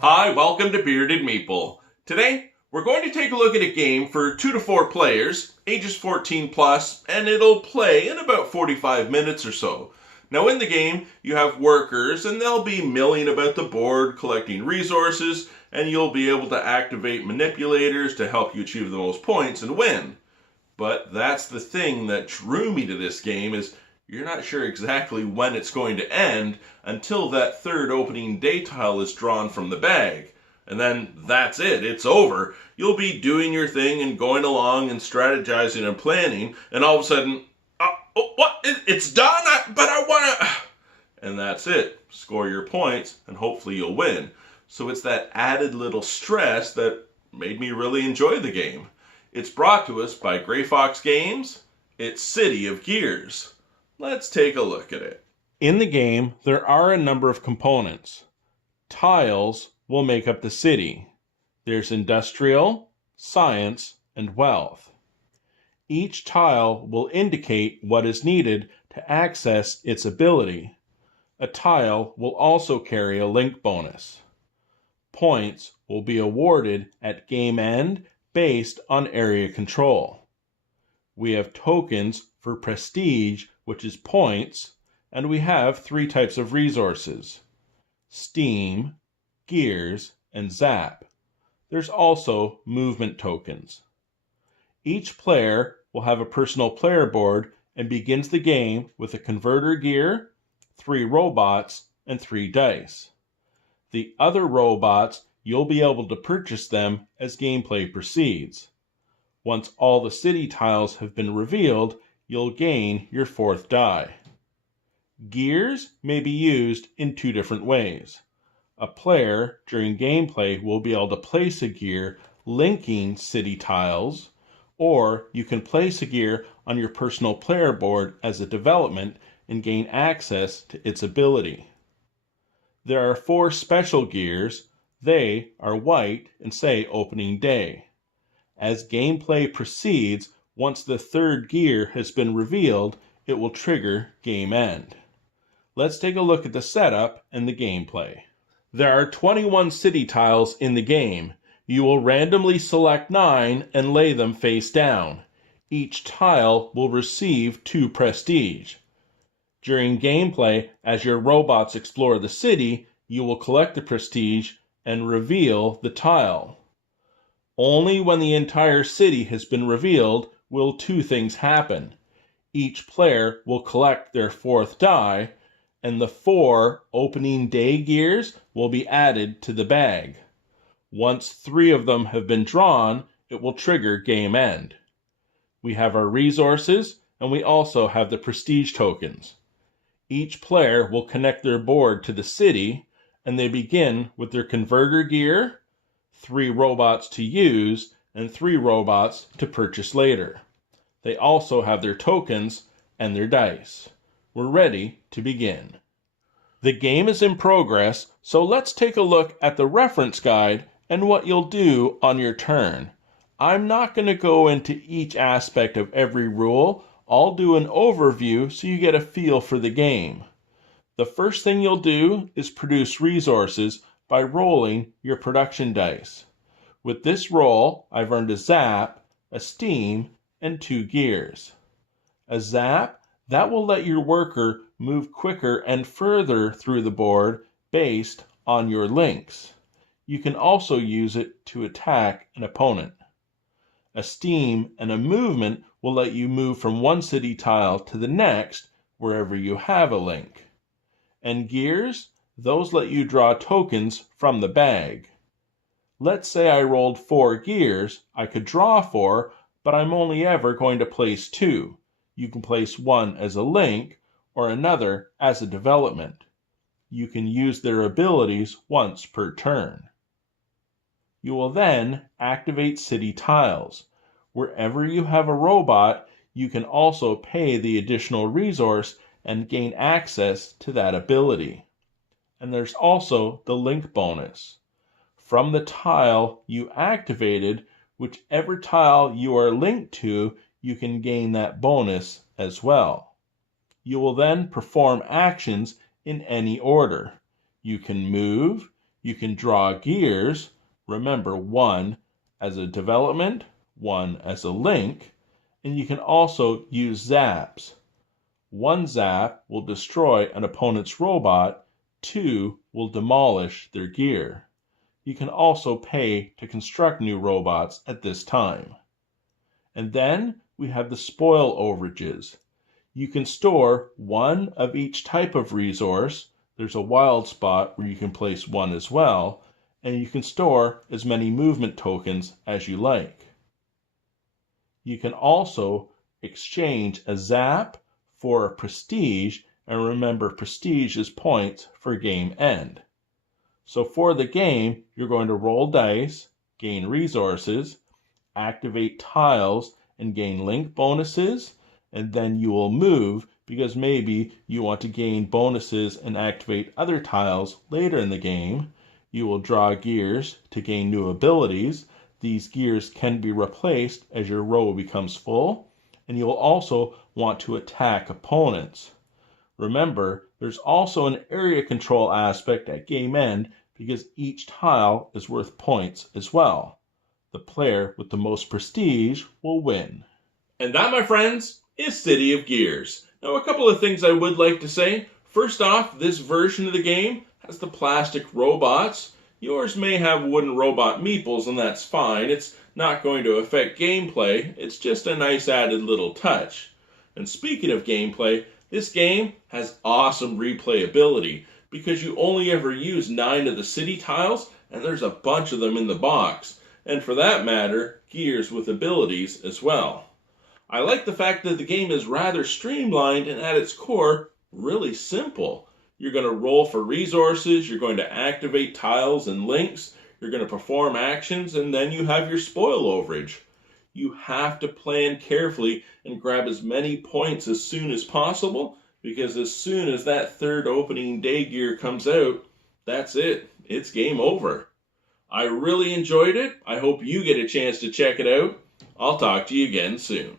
Hi, welcome to Bearded Meeple. Today, we're going to take a look at a game for 2 to 4 players, ages 14 plus, and it'll play in about 45 minutes or so. Now in the game, you have workers, and they'll be milling about the board, collecting resources, and you'll be able to activate manipulators to help you achieve the most points and win. But that's the thing that drew me to this game is you're not sure exactly when it's going to end until that third opening day tile is drawn from the bag. And then that's it, it's over. You'll be doing your thing and going along and strategizing and planning, and all of a sudden, what? It's done? But I want to... And that's it. Score your points, and hopefully you'll win. So it's that added little stress that made me really enjoy the game. It's brought to us by Grey Fox Games. It's City of Gears. Let's take a look at it. In the game, there are a number of components. Tiles will make up the city. There's industrial, science, and wealth. Each tile will indicate what is needed to access its ability. A tile will also carry a link bonus. Points will be awarded at game end based on area control. We have tokens for prestige, which is points, and we have 3 types of resources: steam, gears, and zap. There's also movement tokens. Each player will have a personal player board and begins the game with a converter gear, 3 robots, and 3 dice. The other robots, you'll be able to purchase them as gameplay proceeds. Once all the city tiles have been revealed, you'll gain your 4th die. Gears may be used in 2 different ways. A player during gameplay will be able to place a gear linking city tiles, or you can place a gear on your personal player board as a development and gain access to its ability. There are 4 special gears. They are white and say opening day. As gameplay proceeds, once the 3rd gear has been revealed, it will trigger game end. Let's take a look at the setup and the gameplay. There are 21 city tiles in the game. You will randomly select 9 and lay them face down. Each tile will receive 2 prestige. During gameplay, as your robots explore the city, you will collect the prestige and reveal the tile. Only when the entire city has been revealed will 2 things happen. Each player will collect their 4th die, and the 4 opening day gears will be added to the bag. Once 3 of them have been drawn, it will trigger game end. We have our resources, and we also have the prestige tokens. Each player will connect their board to the city, and they begin with their converter gear, 3 robots to use, and 3 robots to purchase later. They also have their tokens and their dice. We're ready to begin. The game is in progress, so let's take a look at the reference guide and what you'll do on your turn. I'm not going to go into each aspect of every rule. I'll do an overview so you get a feel for the game. The first thing you'll do is produce resources by rolling your production dice. With this roll, I've earned a zap, a steam, and 2 gears. A zap, that will let your worker move quicker and further through the board based on your links. You can also use it to attack an opponent. A steam and a movement will let you move from one city tile to the next wherever you have a link. And gears, those let you draw tokens from the bag. Let's say I rolled 4 gears. I could draw 4, but I'm only ever going to place 2. You can place 1 as a link or another as a development. You can use their abilities once per turn. You will then activate city tiles. Wherever you have a robot, you can also pay the additional resource and gain access to that ability. And there's also the link bonus. From the tile you activated, whichever tile you are linked to, you can gain that bonus as well. You will then perform actions in any order. You can move, you can draw gears, remember 1 as a development, 1 as a link, and you can also use zaps. 1 zap will destroy an opponent's robot, 2 will demolish their gear. You can also pay to construct new robots at this time. And then we have the spoil overages. You can store 1 of each type of resource. There's a wild spot where you can place 1 as well, and you can store as many movement tokens as you like. You can also exchange a zap for a prestige, and remember prestige is points for game end. So for the game, you're going to roll dice, gain resources, activate tiles, and gain link bonuses, and then you will move because maybe you want to gain bonuses and activate other tiles later in the game. You will draw gears to gain new abilities. These gears can be replaced as your row becomes full, and you will also want to attack opponents. Remember, there's also an area control aspect at game end because each tile is worth points as well. The player with the most prestige will win. And that, my friends, is City of Gears. Now, a couple of things I would like to say. First off, this version of the game has the plastic robots. Yours may have wooden robot meeples, and that's fine. It's not going to affect gameplay. It's just a nice added little touch. And speaking of gameplay, this game has awesome replayability because you only ever use 9 of the city tiles, and there's a bunch of them in the box. And for that matter, gears with abilities as well. I like the fact that the game is rather streamlined and at its core, really simple. You're going to roll for resources, you're going to activate tiles and links, you're going to perform actions, and then you have your spoil overage. You have to plan carefully and grab as many points as soon as possible, because as soon as that third opening day gear comes out, that's it. It's game over. I really enjoyed it. I hope you get a chance to check it out. I'll talk to you again soon.